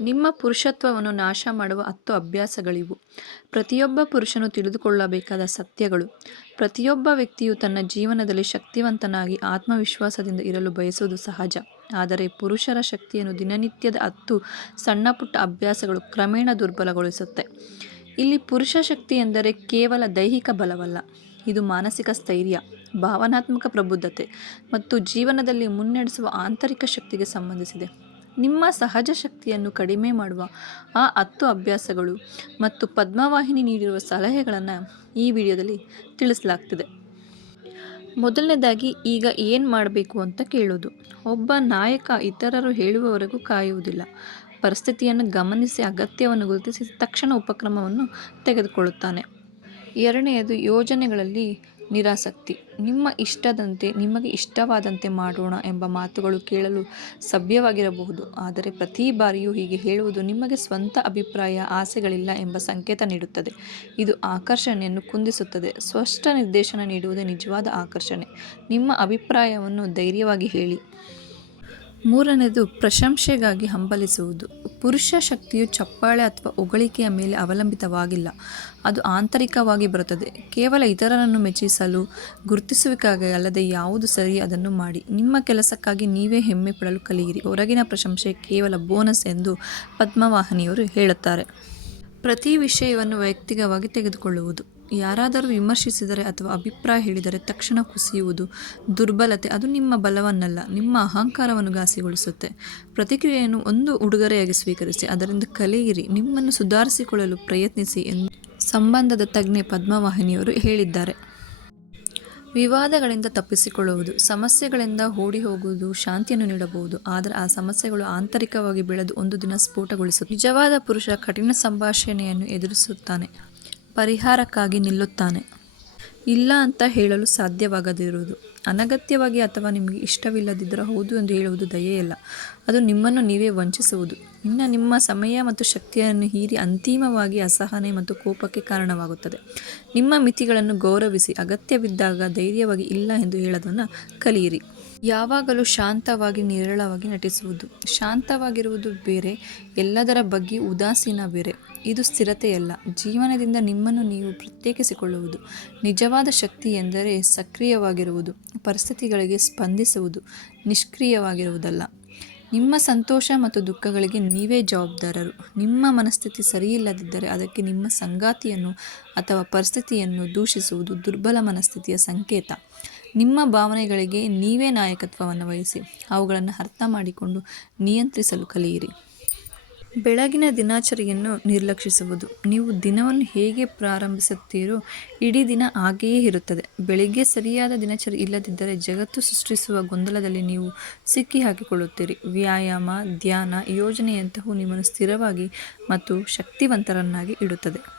ನಿಮ್ಮ ಪುರುಷತ್ವವನ್ನು ನಾಶ ಮಾಡುವ ಹತ್ತು ಅಭ್ಯಾಸಗಳಿವು. ಪ್ರತಿಯೊಬ್ಬ ಪುರುಷನು ತಿಳಿದುಕೊಳ್ಳಬೇಕಾದ ಸತ್ಯಗಳು. ಪ್ರತಿಯೊಬ್ಬ ವ್ಯಕ್ತಿಯು ತನ್ನ ಜೀವನದಲ್ಲಿ ಶಕ್ತಿವಂತನಾಗಿ ಆತ್ಮವಿಶ್ವಾಸದಿಂದ ಇರಲು ಬಯಸುವುದು ಸಹಜ. ಆದರೆ ಪುರುಷರ ಶಕ್ತಿಯನ್ನು ದಿನನಿತ್ಯದ ಹತ್ತು ಸಣ್ಣ ಪುಟ್ಟ ಅಭ್ಯಾಸಗಳು ಕ್ರಮೇಣ ದುರ್ಬಲಗೊಳಿಸುತ್ತೆ. ಇಲ್ಲಿ ಪುರುಷ ಶಕ್ತಿ ಎಂದರೆ ಕೇವಲ ದೈಹಿಕ ಬಲವಲ್ಲ. ಇದು ಮಾನಸಿಕ ಸ್ಥೈರ್ಯ, ಭಾವನಾತ್ಮಕ ಪ್ರಬುದ್ಧತೆ ಮತ್ತು ಜೀವನದಲ್ಲಿ ಮುನ್ನಡೆಸುವ ಆಂತರಿಕ ಶಕ್ತಿಗೆ ಸಂಬಂಧಿಸಿದೆ. ನಿಮ್ಮ ಸಹಜ ಶಕ್ತಿಯನ್ನು ಕಡಿಮೆ ಮಾಡುವ ಆ ಹತ್ತು ಅಭ್ಯಾಸಗಳು ಮತ್ತು ಪದ್ಮವಾಹಿನಿ ನೀಡಿರುವ ಸಲಹೆಗಳನ್ನು ಈ ವಿಡಿಯೋದಲ್ಲಿ ತಿಳಿಸಲಾಗ್ತಿದೆ. ಮೊದಲನೇದಾಗಿ, ಈಗ ಏನು ಮಾಡಬೇಕು ಅಂತ ಕೇಳೋದು. ಒಬ್ಬ ನಾಯಕ ಇತರರು ಹೇಳುವವರೆಗೂ ಕಾಯುವುದಿಲ್ಲ. ಪರಿಸ್ಥಿತಿಯನ್ನು ಗಮನಿಸಿ ಅಗತ್ಯವನ್ನು ಗುರುತಿಸಿ ತಕ್ಷಣ ಉಪಕ್ರಮವನ್ನು ತೆಗೆದುಕೊಳ್ಳುತ್ತಾನೆ. ಎರಡನೆಯದು, ಯೋಜನೆಗಳಲ್ಲಿ ನಿರಾಸಕ್ತಿ. ನಿಮ್ಮ ಇಷ್ಟದಂತೆ, ನಿಮಗೆ ಇಷ್ಟವಾದಂತೆ ಮಾಡೋಣ ಎಂಬ ಮಾತುಗಳು ಕೇಳಲು ಸಭ್ಯವಾಗಿರಬಹುದು. ಆದರೆ ಪ್ರತಿ ಬಾರಿಯೂ ಹೀಗೆ ಹೇಳುವುದು ನಿಮಗೆ ಸ್ವಂತ ಅಭಿಪ್ರಾಯ, ಆಸೆಗಳಿಲ್ಲ ಎಂಬ ಸಂಕೇತ ನೀಡುತ್ತದೆ. ಇದು ಆಕರ್ಷಣೆಯನ್ನು ಕುಂದಿಸುತ್ತದೆ. ಸ್ಪಷ್ಟ ನಿರ್ದೇಶನ ನೀಡುವುದೇ ನಿಜವಾದ ಆಕರ್ಷಣೆ. ನಿಮ್ಮ ಅಭಿಪ್ರಾಯವನ್ನು ಧೈರ್ಯವಾಗಿ ಹೇಳಿ. ಮೂರನೇದು ಪ್ರಶಂಸೆಗಾಗಿ ಹಂಬಲಿಸುವುದು. ಪುರುಷ ಶಕ್ತಿಯು ಚಪ್ಪಾಳೆ ಅಥವಾ ಉಗಳಿಕೆಯ ಮೇಲೆ ಅವಲಂಬಿತವಾಗಿಲ್ಲ. ಅದು ಆಂತರಿಕವಾಗಿ ಬರುತ್ತದೆ. ಕೇವಲ ಇತರರನ್ನು ಮೆಚ್ಚಿಸಲು ಗುರುತಿಸುವಿಕಾಗಿ ಅಲ್ಲದೆ ಯಾವುದು ಸರಿ ಅದನ್ನು ಮಾಡಿ. ನಿಮ್ಮ ಕೆಲಸಕ್ಕಾಗಿ ನೀವೇ ಹೆಮ್ಮೆ ಪಡಲು ಕಲಿಯಿರಿ. ಹೊರಗಿನ ಪ್ರಶಂಸೆ ಕೇವಲ ಬೋನಸ್ ಎಂದು ಪದ್ಮವಾಹಿನಿಯವರು ಹೇಳುತ್ತಾರೆ. ಪ್ರತಿ ವಿಷಯವನ್ನು ವೈಯಕ್ತಿಕವಾಗಿ ತೆಗೆದುಕೊಳ್ಳುವುದು. ಯಾರಾದರೂ ವಿಮರ್ಶಿಸಿದರೆ ಅಥವಾ ಅಭಿಪ್ರಾಯ ಹೇಳಿದರೆ ತಕ್ಷಣ ಕುಸಿಯುವುದು, ದುರ್ಬಲತೆ ಅದು ನಿಮ್ಮ ಬಲವನ್ನಲ್ಲ, ನಿಮ್ಮ ಅಹಂಕಾರವನ್ನು ಘಾಸಿಗೊಳಿಸುತ್ತೆ. ಪ್ರತಿಕ್ರಿಯೆಯನ್ನು ಒಂದು ಉಡುಗೊರೆಯಾಗಿ ಸ್ವೀಕರಿಸಿ, ಅದರಿಂದ ಕಲಿಯಿರಿ, ನಿಮ್ಮನ್ನು ಸುಧಾರಿಸಿಕೊಳ್ಳಲು ಪ್ರಯತ್ನಿಸಿ ಎಂದು ಸಂಬಂಧದ ತಜ್ಞೆ ಪದ್ಮವಾಹಿನಿಯವರು ಹೇಳಿದ್ದಾರೆ. ವಿವಾದಗಳಿಂದ ತಪ್ಪಿಸಿಕೊಳ್ಳುವುದು, ಸಮಸ್ಯೆಗಳಿಂದ ಓಡಿ ಹೋಗುವುದು ಶಾಂತಿಯನ್ನು ನೀಡಬಹುದು. ಆದರೆ ಆ ಸಮಸ್ಯೆಗಳು ಆಂತರಿಕವಾಗಿ ಬೆಳೆದು ಒಂದು ದಿನ ಸ್ಫೋಟಗೊಳಿಸುತ್ತೆ. ನಿಜವಾದ ಪುರುಷ ಕಠಿಣ ಸಂಭಾಷಣೆಯನ್ನು ಎದುರಿಸುತ್ತಾನೆ, ಪರಿಹಾರಕ್ಕಾಗಿ ನಿಲ್ಲುತ್ತಾನೆ. ಇಲ್ಲ ಅಂತ ಹೇಳಲು ಸಾಧ್ಯವಾಗದಿರುವುದು. ಅನಗತ್ಯವಾಗಿ ಅಥವಾ ನಿಮಗೆ ಇಷ್ಟವಿಲ್ಲದಿದ್ದರೆ ಹೌದು ಎಂದು ಹೇಳುವುದು ದಯೆಯಲ್ಲ ಅದು ನಿಮ್ಮನ್ನು ನೀವೇ ವಂಚಿಸುವುದು. ಇನ್ನು ನಿಮ್ಮ ಸಮಯ ಮತ್ತು ಶಕ್ತಿಯನ್ನು ಹೀರಿ ಅಂತಿಮವಾಗಿ ಅಸಹನೆ ಮತ್ತು ಕೋಪಕ್ಕೆ ಕಾರಣವಾಗುತ್ತದೆ. ನಿಮ್ಮ ಮಿತಿಗಳನ್ನು ಗೌರವಿಸಿ, ಅಗತ್ಯವಿದ್ದಾಗ ಧೈರ್ಯವಾಗಿ ಇಲ್ಲ ಎಂದು ಹೇಳೋದನ್ನು ಕಲಿಯಿರಿ. ಯಾವಾಗಲೂ ಶಾಂತವಾಗಿ, ನಿರಳವಾಗಿ ನಟಿಸುವುದು. ಶಾಂತವಾಗಿರುವುದು ಬೇರೆ, ಎಲ್ಲದರ ಬಗ್ಗೆ ಉದಾಸೀನ ಬೇರೆ. ಇದು ಸ್ಥಿರತೆಯಲ್ಲ ಜೀವನದಿಂದ ನಿಮ್ಮನ್ನು ನೀವು ಪ್ರತ್ಯೇಕಿಸಿಕೊಳ್ಳುವುದು. ನಿಜವಾದ ಶಕ್ತಿ ಎಂದರೆ ಸಕ್ರಿಯವಾಗಿರುವುದು. ಪರಿಸ್ಥಿತಿಗಳಿಗೆ ಸ್ಪಂದಿಸುವುದು ನಿಷ್ಕ್ರಿಯವಾಗಿರುವುದಲ್ಲ. ನಿಮ್ಮ ಸಂತೋಷ ಮತ್ತು ದುಃಖಗಳಿಗೆ ನೀವೇ ಜವಾಬ್ದಾರರು. ನಿಮ್ಮ ಮನಸ್ಥಿತಿ ಸರಿಯಿಲ್ಲದಿದ್ದರೆ ಅದಕ್ಕೆ ನಿಮ್ಮ ಸಂಗಾತಿಯನ್ನು ಅಥವಾ ಪರಿಸ್ಥಿತಿಯನ್ನು ದೂಷಿಸುವುದು ದುರ್ಬಲ ಮನಸ್ಥಿತಿಯ ಸಂಕೇತ. ನಿಮ್ಮ ಭಾವನೆಗಳಿಗೆ ನೀವೇ ನಾಯಕತ್ವವನ್ನು ವಹಿಸಿ, ಅವುಗಳನ್ನು ಅರ್ಥ ಮಾಡಿಕೊಂಡು ನಿಯಂತ್ರಿಸಲು ಕಲಿಯಿರಿ. ಬೆಳಗಿನ ದಿನಾಚರಿಯನ್ನು ನಿರ್ಲಕ್ಷಿಸುವುದು. ನೀವು ದಿನವನ್ನು ಹೇಗೆ ಪ್ರಾರಂಭಿಸುತ್ತೀರೋ ಇಡೀ ದಿನ ಹಾಗೆಯೇ ಇರುತ್ತದೆ. ಬೆಳಿಗ್ಗೆ ಸರಿಯಾದ ದಿನಚರಿ ಇಲ್ಲದಿದ್ದರೆ ಜಗತ್ತು ಸೃಷ್ಟಿಸುವ ಗೊಂದಲದಲ್ಲಿ ನೀವು ಸಿಕ್ಕಿ ಹಾಕಿಕೊಳ್ಳುತ್ತೀರಿ. ವ್ಯಾಯಾಮ, ಧ್ಯಾನ ಯೋಜನೆಯಂತಹವು ನಿಮ್ಮನ್ನು ಸ್ಥಿರವಾಗಿ ಮತ್ತು ಶಕ್ತಿವಂತರನ್ನಾಗಿ ಇಡುತ್ತದೆ.